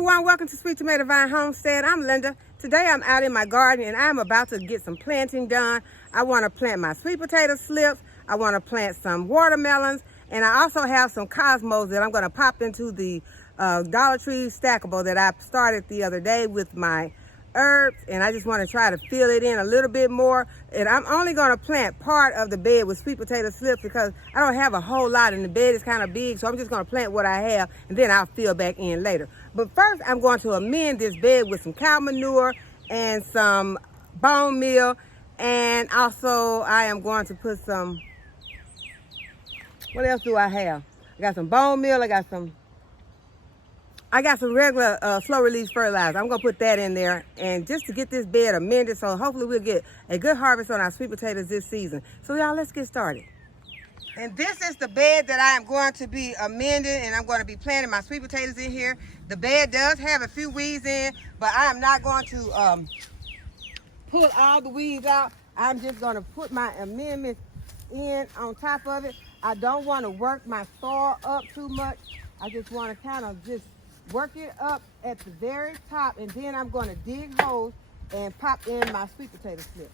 everyone, welcome to Sweet Tomato Vine Homestead. I'm Linda. Today I'm out in my garden and I'm about to get some planting done. I want to plant my sweet potato slips. I want to plant some watermelons, and I also have some cosmos that I'm going to pop into the Dollar Tree stackable that I started the other day with my herbs, and I just want to try to fill it in a little bit more. And I'm only going to plant part of the bed with sweet potato slips because I don't have a whole lot, and the bed is kind of big, so I'm just going to plant what I have and then I'll fill back in later. But first I'm going to amend this bed with some cow manure and some bone meal, and also I am going to put some, what else do I have? I got some bone meal, I got some regular slow release fertilizer. I'm gonna put that in there, and just to get this bed amended, so hopefully we'll get a good harvest on our sweet potatoes this season. So y'all, let's get started. And this is the bed that I am going to be amending, and I'm going to be planting my sweet potatoes in here. The bed does have a few weeds in, but I am not going to pull all the weeds out. I'm just going to put my amendments in on top of it. I don't want to work my soil up too much. I just want to kind of just work it up at the very top, and then I'm going to dig holes and pop in my sweet potato slips.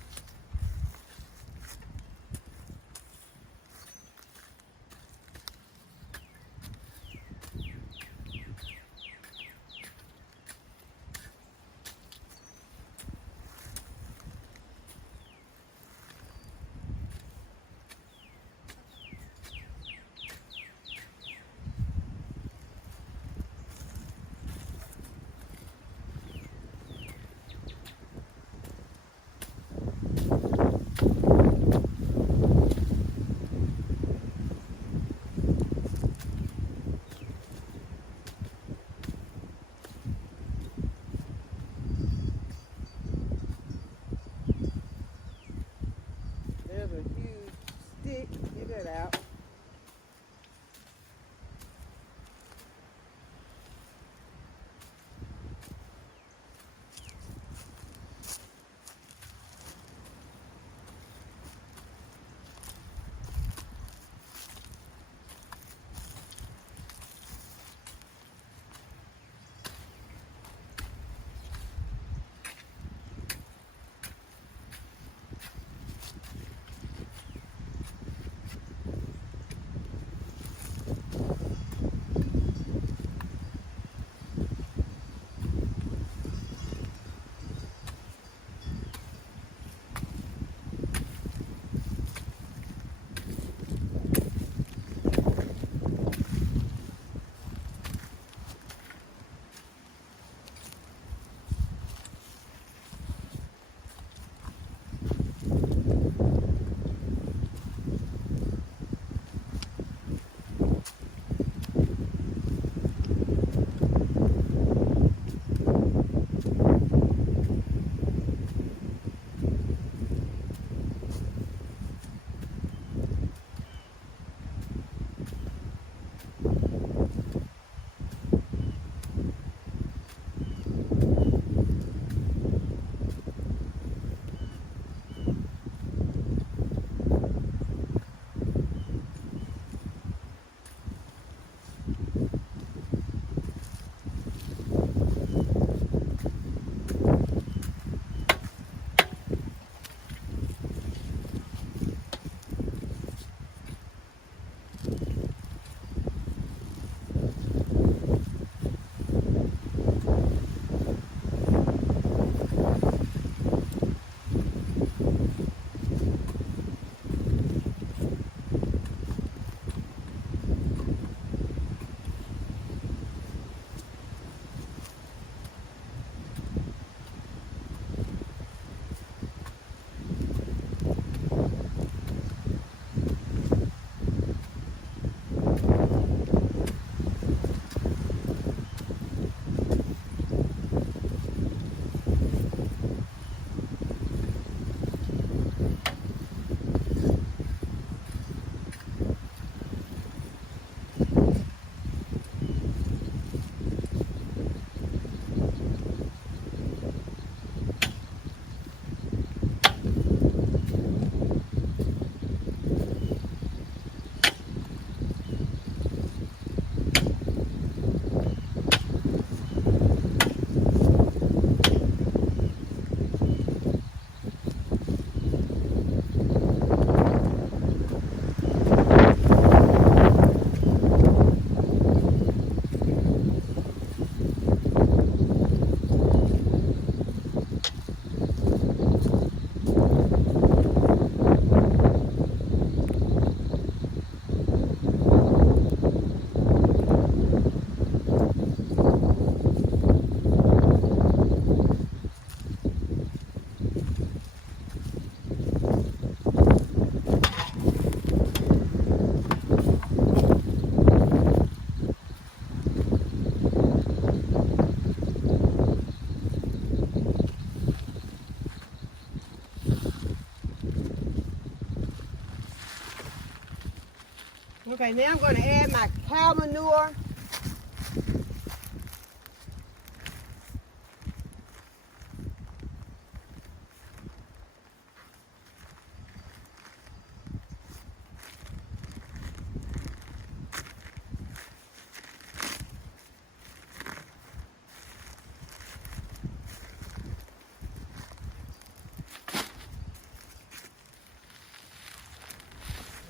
Okay, now I'm going to add my cow manure.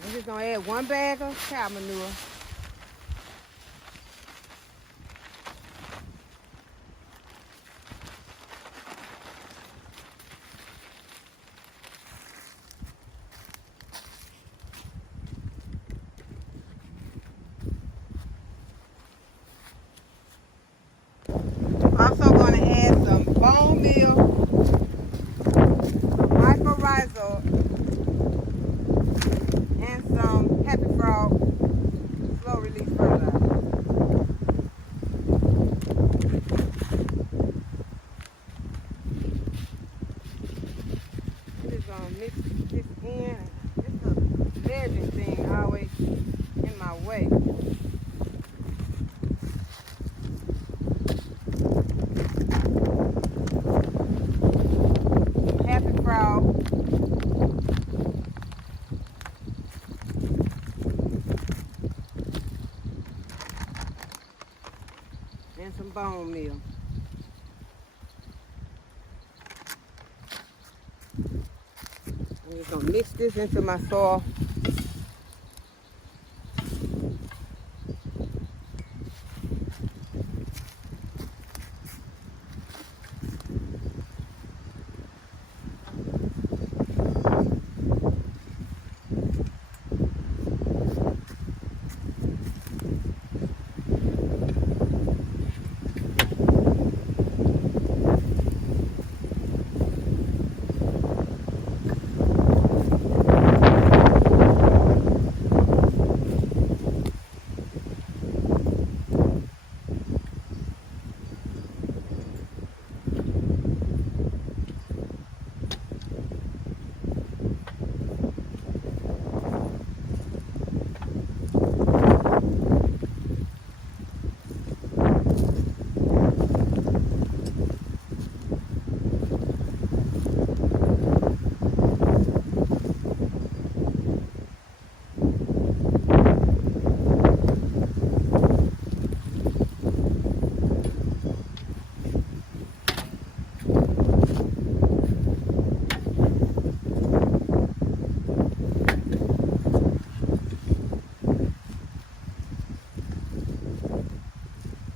I'm just going to add 1 bag of cow manure. Also going to add some bone meal, mycorrhizal, and some Happy Frog slow release fertilizer. I'm just going to mix this in. This measuring thing always in my way. Happy Frog. And some bone meal. I'm just going to mix this into my soil.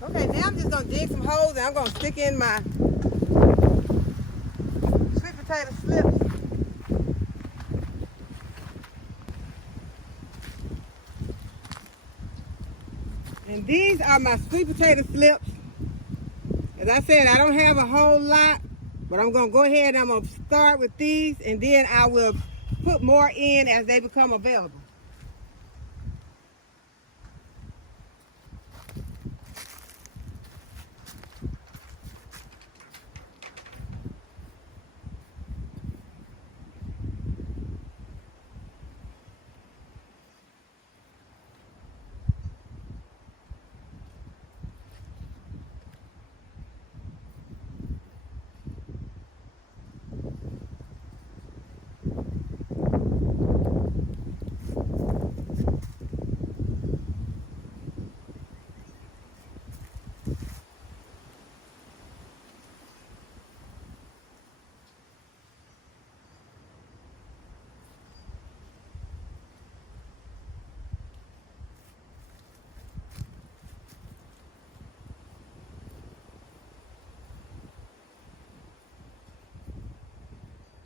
Okay, now I'm just going to dig some holes and I'm going to stick in my sweet potato slips. And these are my sweet potato slips. As I said, I don't have a whole lot, but I'm going to go ahead and I'm going to start with these and then I will put more in as they become available.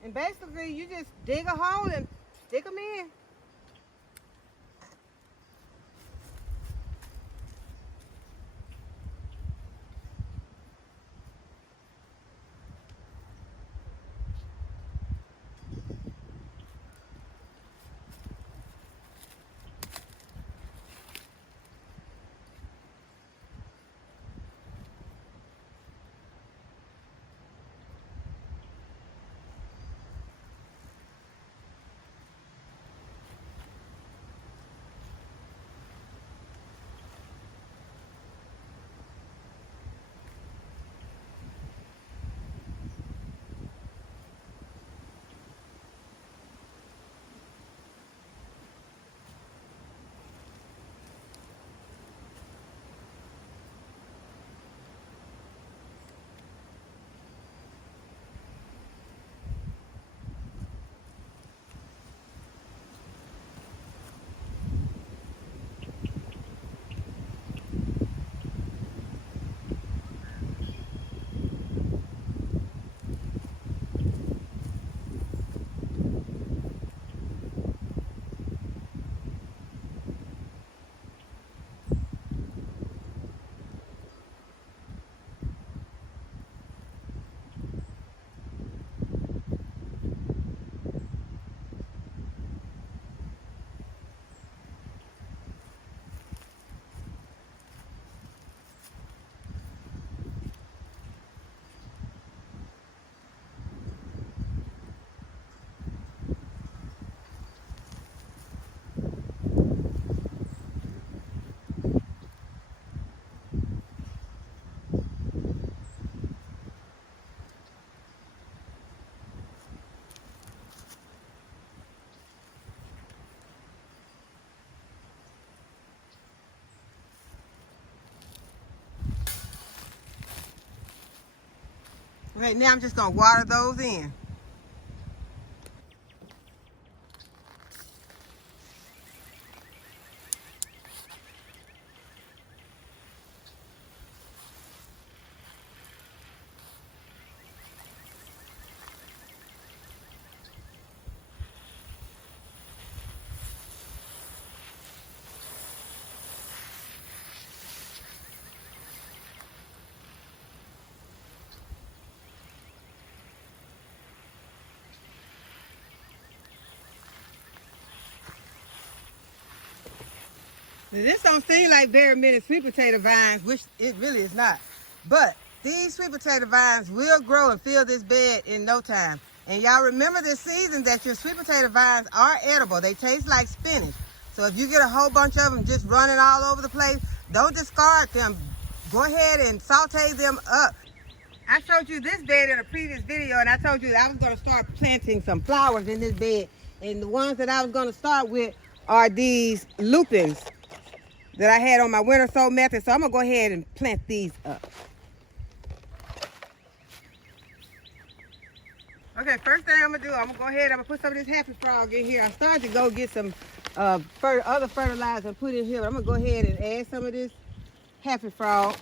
And basically, you just dig a hole and stick them in. Okay, now I'm just gonna water those in. Now, this don't seem like very many sweet potato vines, which it really is not. But these sweet potato vines will grow and fill this bed in no time. And y'all remember this season that your sweet potato vines are edible. They taste like spinach. So if you get a whole bunch of them just running all over the place, don't discard them. Go ahead and saute them up. I showed you this bed in a previous video, and I told you that I was going to start planting some flowers in this bed. And the ones that I was going to start with are these lupins that I had on my winter soul method. So I'm gonna go ahead and plant these up. Okay, first thing I'm gonna do, I'm gonna go ahead, I'm gonna put some of this Happy Frog in here. I started to go get some other fertilizer and put in here, but I'm gonna go ahead and add some of this Happy Frog.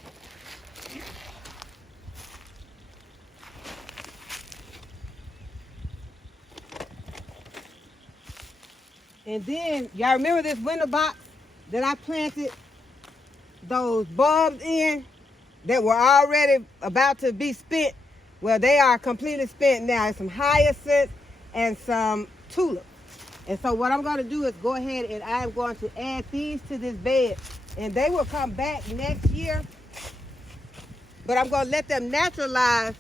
And then, y'all remember this winter box that I planted those bulbs in that were already about to be spent? Well, they are completely spent now. It's some hyacinths and some tulips. And so what I'm going to do is go ahead and I'm going to add these to this bed. And they will come back next year. But I'm going to let them naturalize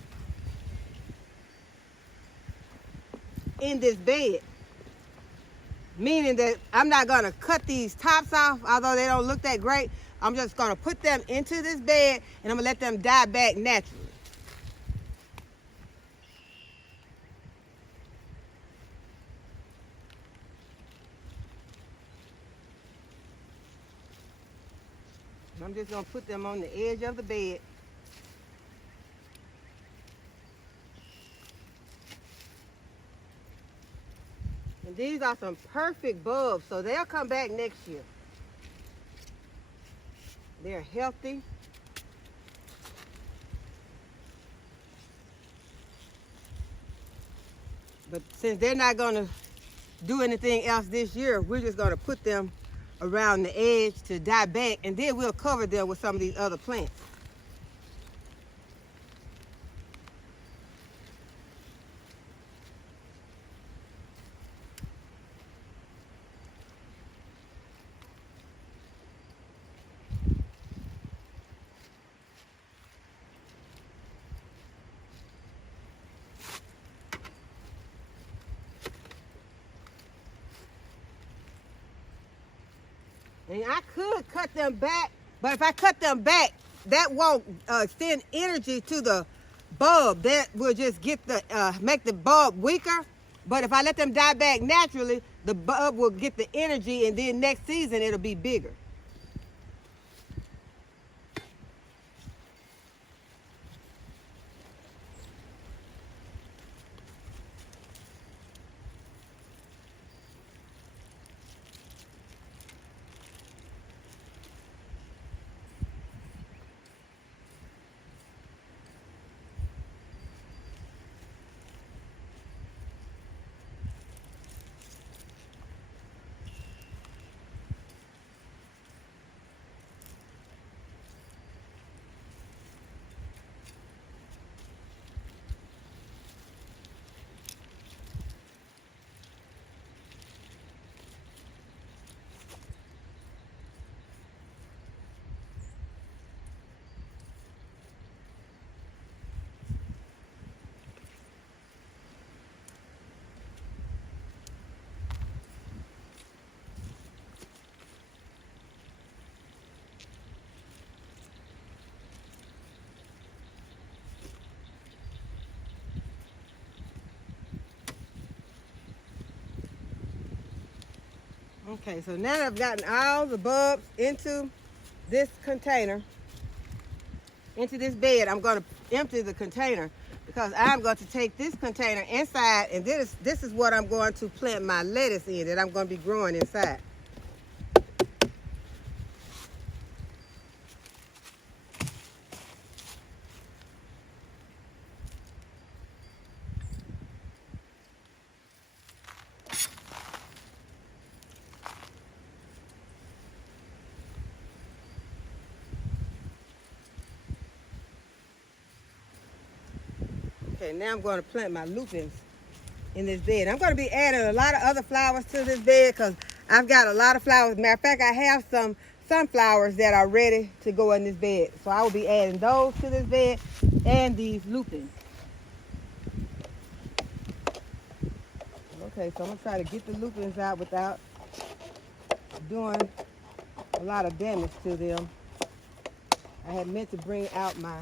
in this bed. Meaning that I'm not going to cut these tops off, although they don't look that great. I'm just going to put them into this bed and I'm going to let them die back naturally. I'm just going to put them on the edge of the bed. And these are some perfect bulbs, so they'll come back next year. They're healthy. But since they're not going to do anything else this year, we're just going to put them around the edge to die back, and then we'll cover them with some of these other plants. And I could cut them back, but if I cut them back, that won't send energy to the bulb. That will just get the make the bulb weaker. But if I let them die back naturally, the bulb will get the energy, and then next season it'll be bigger. Okay, so now that I've gotten all the bulbs into this container, into this bed, I'm going to empty the container. because I'm going to take this container inside, and this is what I'm going to plant my lettuce in, that I'm going to be growing inside. Okay, now I'm going to plant my lupins in this bed. I'm going to be adding a lot of other flowers to this bed because I've got a lot of flowers. Matter of fact, I have some sunflowers that are ready to go in this bed. So I will be adding those to this bed and these lupins. Okay, so I'm going to try to get the lupins out without doing a lot of damage to them. I had meant to bring out my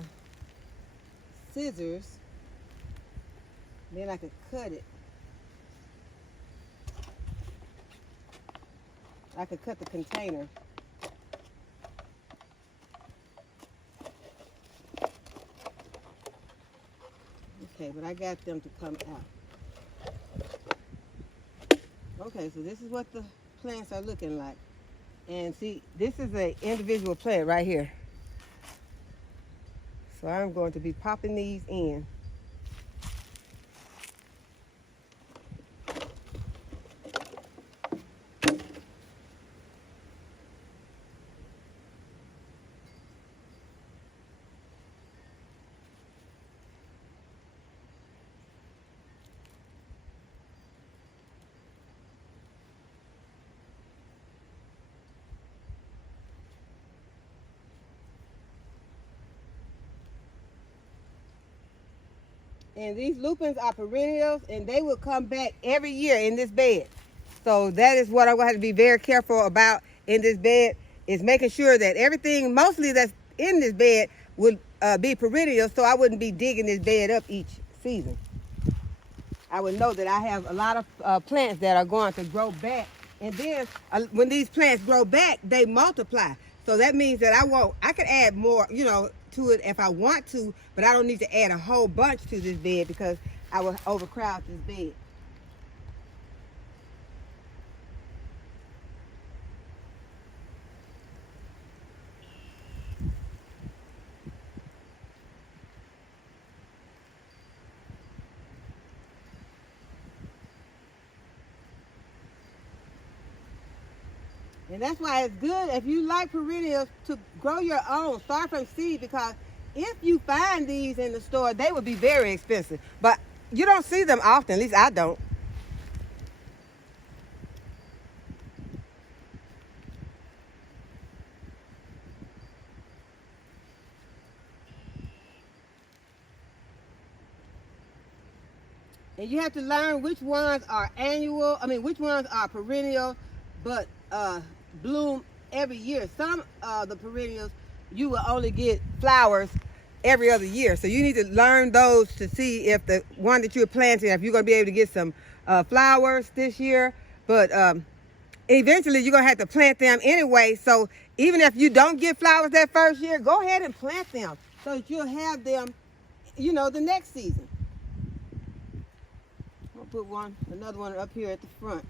scissors, then I could cut it. I could cut the container. Okay, but I got them to come out. Okay, so this is what the plants are looking like. And see, this is an individual plant right here. So I'm going to be popping these in. And these lupins are perennials, and they will come back every year in this bed. So that is what I'm going to have to be very careful about in this bed, is making sure that everything mostly that's in this bed would be perennial, so I wouldn't be digging this bed up each season. I would know that I have a lot of plants that are going to grow back. And then when these plants grow back, they multiply. So that means that I could add more, to it if I want to, but I don't need to add a whole bunch to this bed because I will overcrowd this bed. And that's why it's good if you like perennials to grow your own. Start from seed, because if you find these in the store, they would be very expensive. But you don't see them often, at least I don't. And you have to learn which ones are which ones are perennial, but bloom every year. Some the perennials, you will only get flowers every other year. So you need to learn those to see if the one that you're planting, if you're going to be able to get some flowers this year. But eventually you're going to have to plant them anyway. So even if you don't get flowers that first year, go ahead and plant them so that you'll have them, the next season. I'll put another one up here at the front.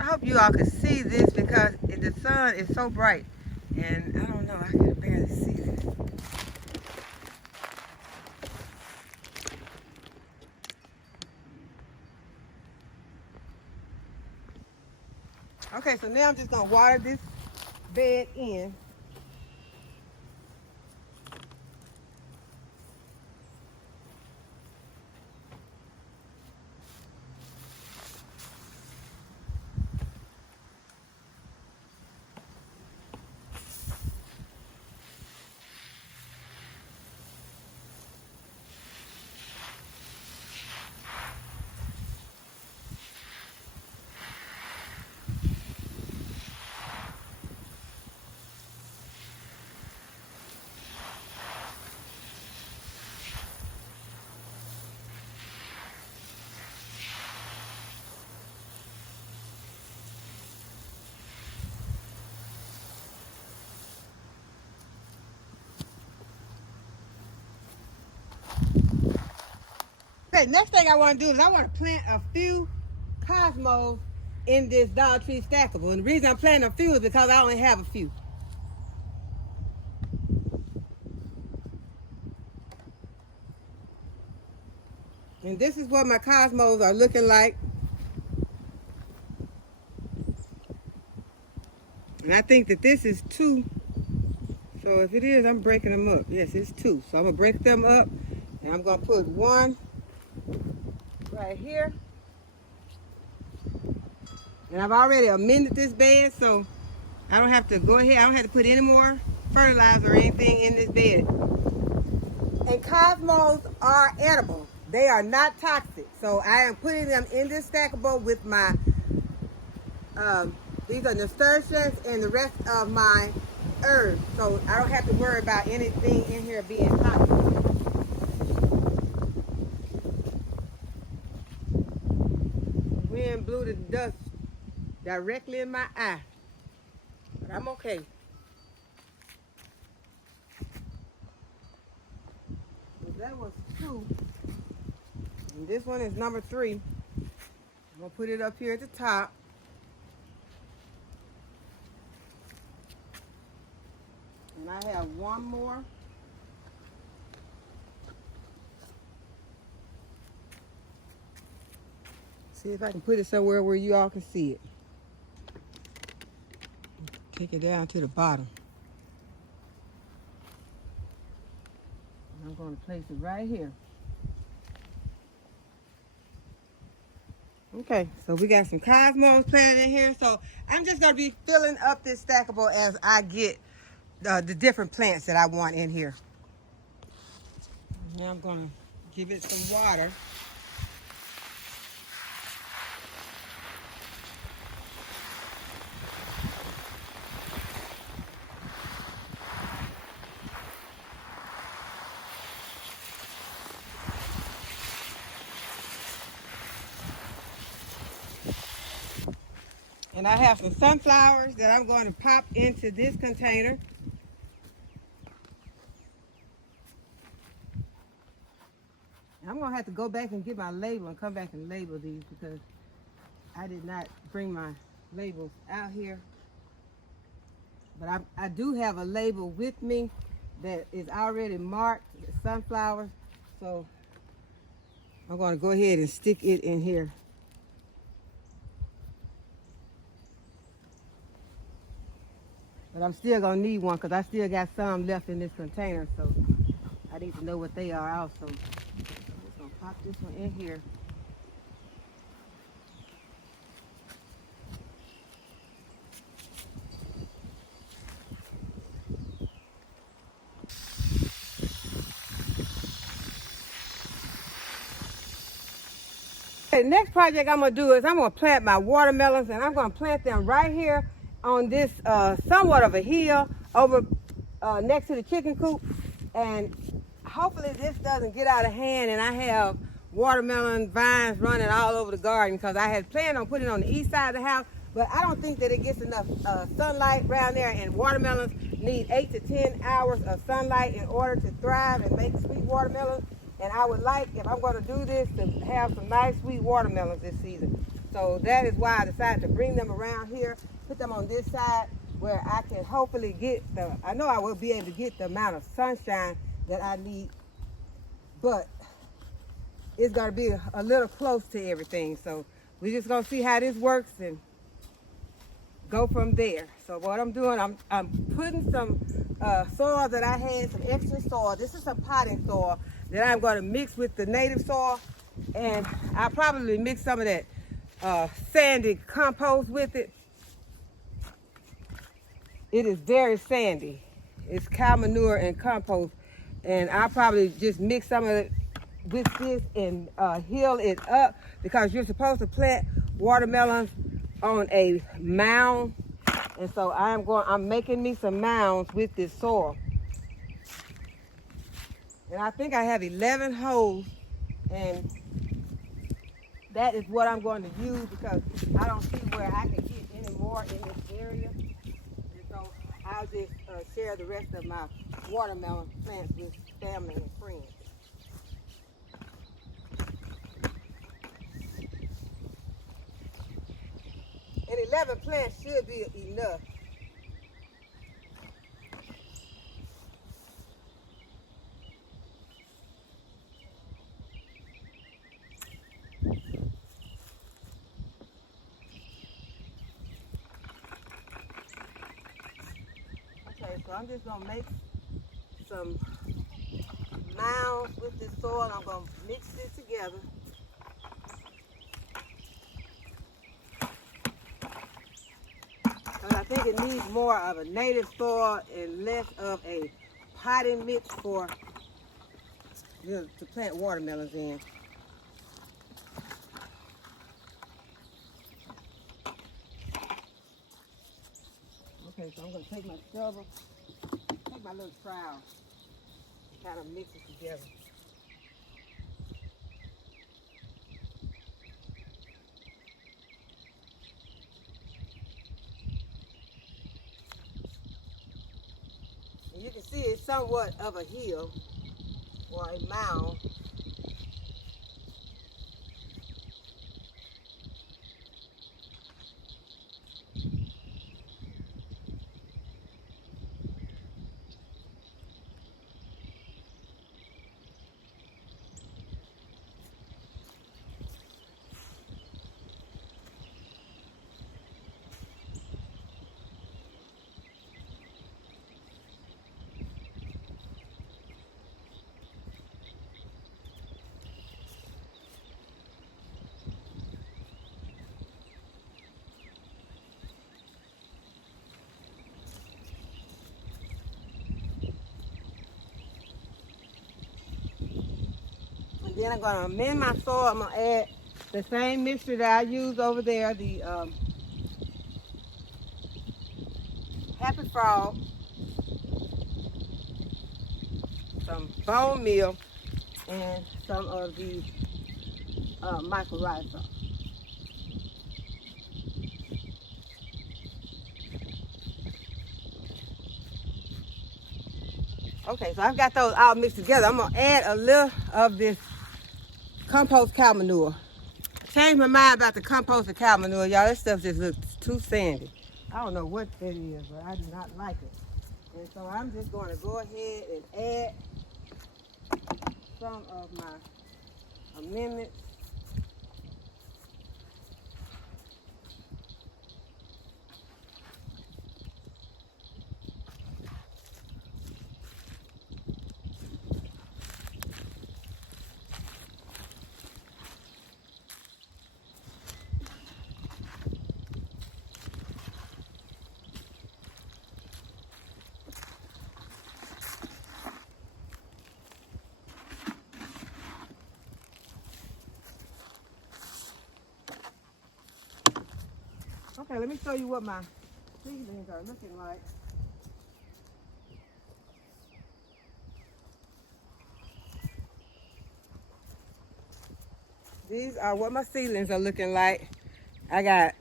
I hope you all can see this because the sun is so bright, and I don't know, I can barely see this. Okay, so now I'm just going to water this bed in. Okay, next thing I want to do is I want to plant a few cosmos in this Dollar Tree stackable. And the reason I'm planting a few is because I only have a few. And this is what my cosmos are looking like. And I think that this is 2. So if it is, I'm breaking them up. Yes, it's 2. So I'm going to break them up. And I'm going to put 1 right here. And I've already amended this bed, so I don't have to go ahead. I don't have to put any more fertilizer or anything in this bed. And cosmos are edible. They are not toxic. So I am putting them in this stackable with my, these are nasturtiums and the rest of my herbs. So I don't have to worry about anything in here being toxic. Wind blew the dust directly in my eye. But I'm okay. That was 2. And this one is number 3. I'm going to put it up here at the top. And I have 1 more. See if I can put it somewhere where you all can see it. Take it down to the bottom. And I'm going to place it right here. Okay, so we got some cosmos planted in here. So I'm just going to be filling up this stackable as I get the different plants that I want in here. Now I'm going to give it some water. And I have some sunflowers that I'm going to pop into this container. I'm going to have to go back and get my label and come back and label these because I did not bring my labels out here. But I do have a label with me that is already marked sunflowers. So I'm going to go ahead and stick it in here. But I'm still going to need one because I still got some left in this container. So I need to know what they are also. I'm just going to pop this one in here. Okay, the next project I'm going to do is I'm going to plant my watermelons, and I'm going to plant them right here on this somewhat of a hill over next to the chicken coop. And hopefully this doesn't get out of hand and I have watermelon vines running all over the garden, because I had planned on putting it on the east side of the house, but I don't think that it gets enough sunlight around there, and watermelons need 8 to 10 hours of sunlight in order to thrive and make sweet watermelons. And I would like, if I'm going to do this, to have some nice sweet watermelons this season. So that is why I decided to bring them around here, put them on this side where I can hopefully get I know I will be able to get the amount of sunshine that I need, but it's going to be a little close to everything. So we're just going to see how this works and go from there. So what I'm doing, I'm putting some soil that I had, some extra soil. This is some potting soil that I'm going to mix with the native soil, and I'll probably mix some of that sandy compost with it. It is very sandy. It's cow manure and compost, and I'll probably just mix some of it with this and heal it up, because you're supposed to plant watermelons on a mound, and so I'm making me some mounds with this soil. And I think I have 11 holes, and that is what I'm going to use, because I don't see where I can get any more in this area. And so I'll just share the rest of my watermelon plants with family and friends. 11 plants should be enough. Okay, so I'm just gonna make some mounds with this soil. I'm gonna mix it together. Because I think it needs more of a native soil and less of a potting mix for to plant watermelons in. Okay, so I'm gonna take my shovel, take my little trowel, kind of mix it together. And you can see it's somewhat of a hill or a mound. Then I'm gonna amend my soil. I'm gonna add the same mixture that I used over there, the Happy Frog, some bone meal, and some of the mycorrhiza. Okay, so I've got those all mixed together. I'm gonna add a little of this compost cow manure. Changed my mind about the compost cow manure, y'all. This stuff just looks too sandy. I don't know what that is, but I do not like it. And so I'm just going to go ahead and add some of my amendments. Okay, let me show you what my seedlings are looking like. These are what my seedlings are looking like. I got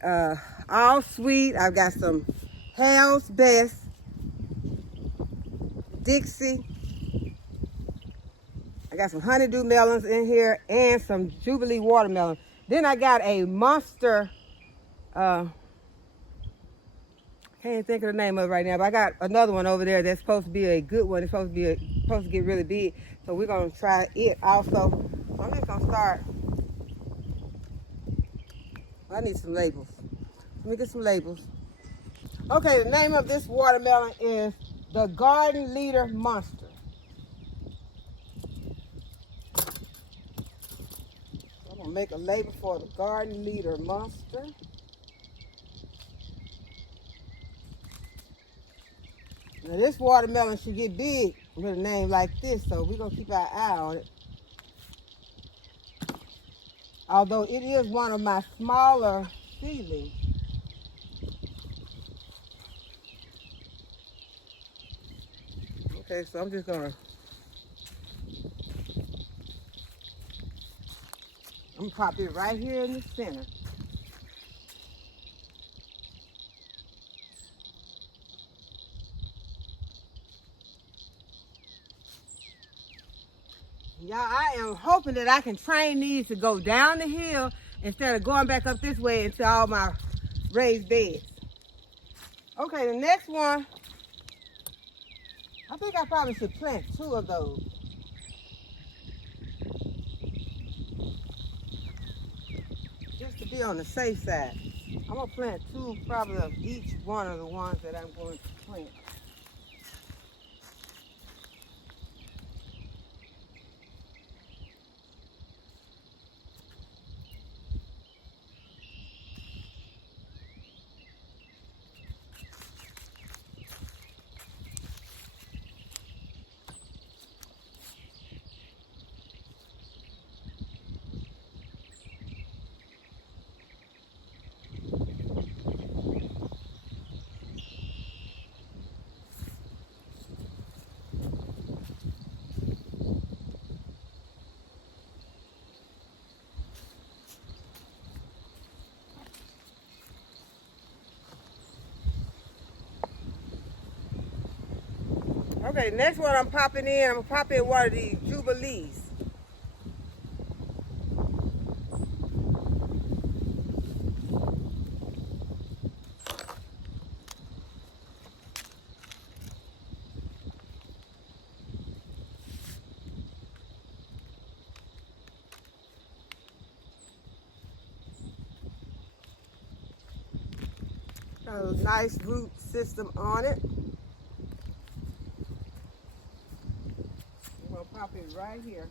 All Sweet. I've got some Hell's Best, Dixie. I got some honeydew melons in here and some Jubilee watermelon. Then I got a monster, can't think of the name of it right now, but I got another one over there that's supposed to be a good one. It's supposed to get really big. So we're gonna try it also. So I'm just gonna start. I need some labels. Let me get some labels. Okay, the name of this watermelon is the Garden Leader Monster. I'm gonna make a label for the Garden Leader Monster. Now this watermelon should get big with a name like this, so we're gonna keep our eye on it. Although it is one of my smaller seedlings. Okay, so I'm just gonna pop it right here in the center. Y'all, I am hoping that I can train these to go down the hill instead of going back up this way into all my raised beds. Okay, the next one, I think I probably should plant 2 of those. Just to be on the safe side. I'm gonna plant 2 probably of each one of the ones that I'm going to plant. Okay, next one I'm popping in, I'm gonna pop in one of these Jubilees. Got a nice root system on it. I'm gonna pop it right here.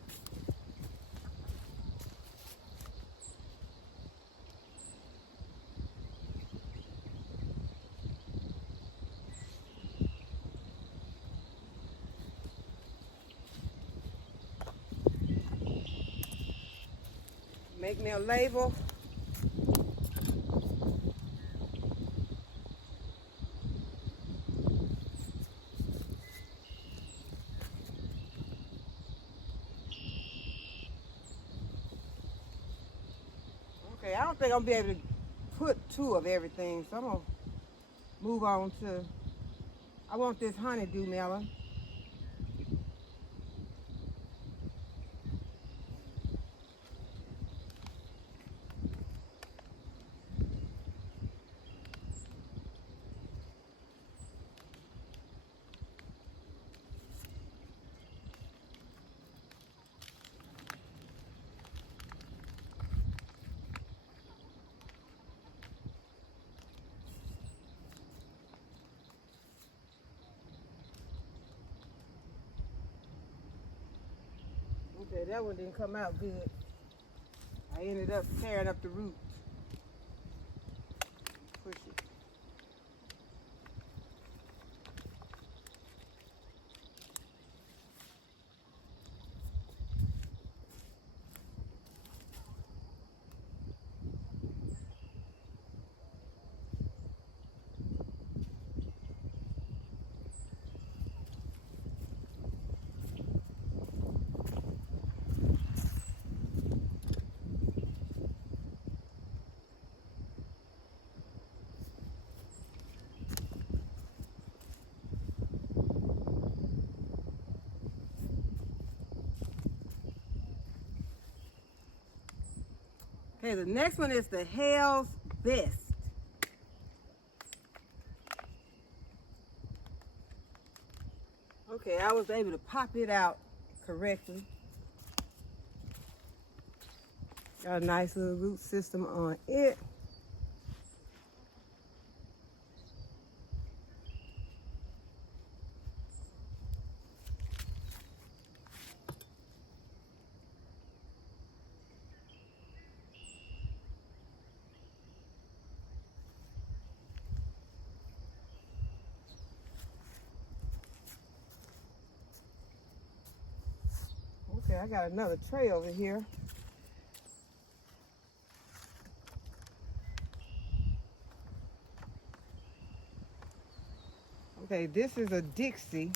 Make me a label. Okay, I don't think I'm gonna be able to put 2 of everything, so I'm gonna move on to, I want this honeydew melon. Okay, that one didn't come out good. I ended up tearing up the roots. Push it. Okay, the next one is the Hell's Best. Okay, I was able to pop it out correctly. Got a nice little root system on it. Okay, I got another tray over here. Okay, this is a Dixie.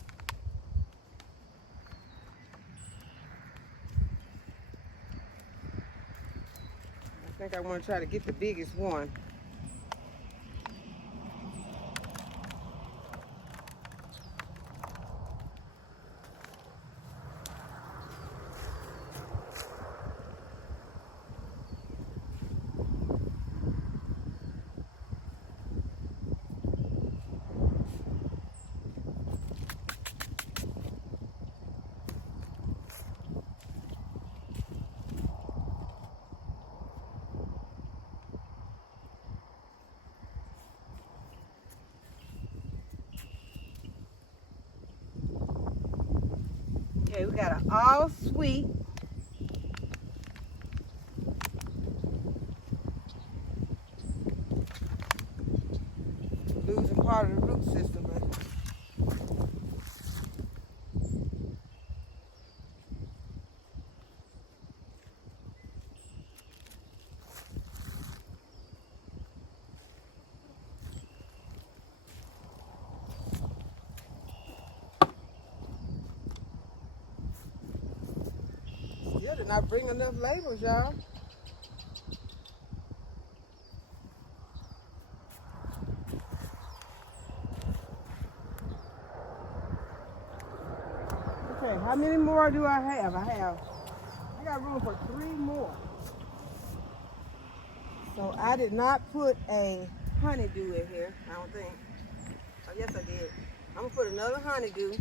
I think I want to try to get the biggest one. Okay, we got an all sweet. Losing part of the root system, but still did not bring enough labels, y'all. Okay, how many more do I have? I got room for 3 more. So I did not put a honeydew in here, I don't think. Oh, yes I did. I'm gonna put another honeydew.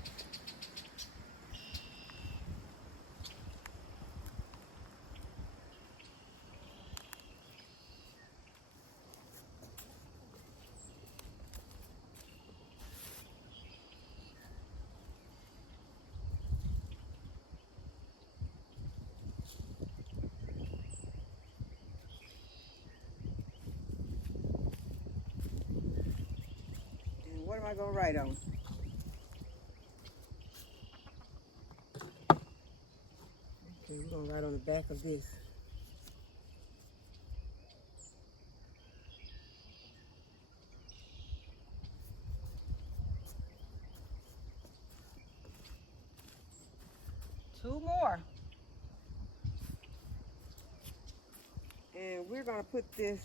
And what am I gonna write on? Okay, we're gonna write on the back of this. Two more. And we're gonna put this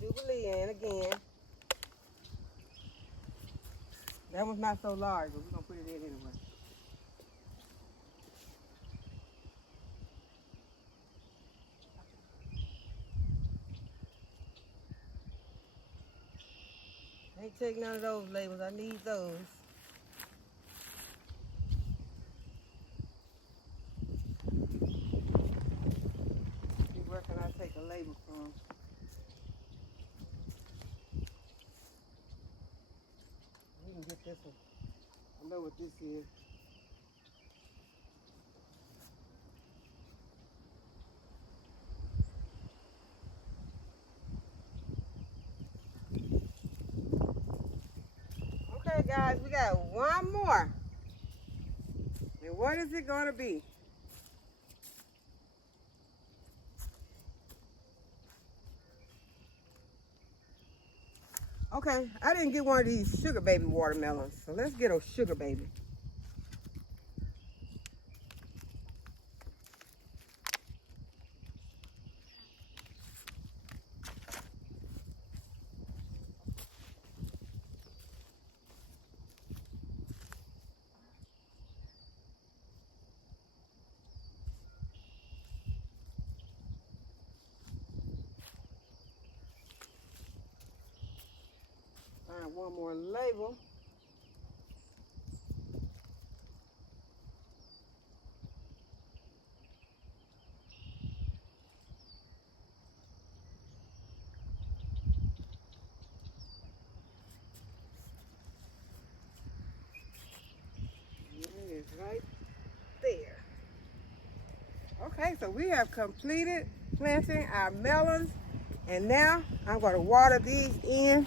Jubilee in again. That one's not so large, but we're gonna put it in anyway. Ain't take none of those labels. I need those. See, where can I take a label from? We can get this one. I know what this is. Okay, guys, we got one more. And what is it going to be? Okay, I didn't get one of these Sugar Baby watermelons, so let's get a Sugar Baby. Find one more label. It is right there. Okay, so we have completed planting our melons, and now I'm going to water these in.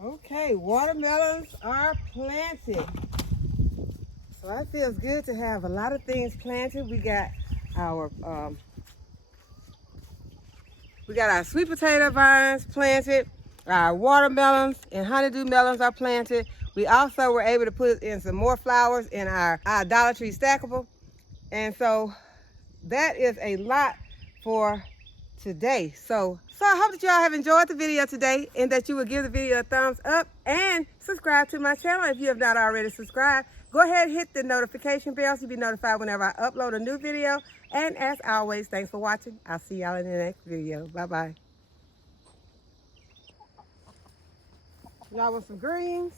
Okay, watermelons are planted. So it feels good to have a lot of things planted. We got our sweet potato vines planted. Our watermelons and honeydew melons are planted. We also were able to put in some more flowers in our Dollar Tree stackable. And so that is a lot for today. So I hope that y'all have enjoyed the video today and that you will give the video a thumbs up and subscribe to my channel if you have not already subscribed. Go ahead and hit the notification bell so you'll be notified whenever I upload a new video. And as always, thanks for watching. I'll see y'all in the next video. Bye-bye. Y'all want some greens?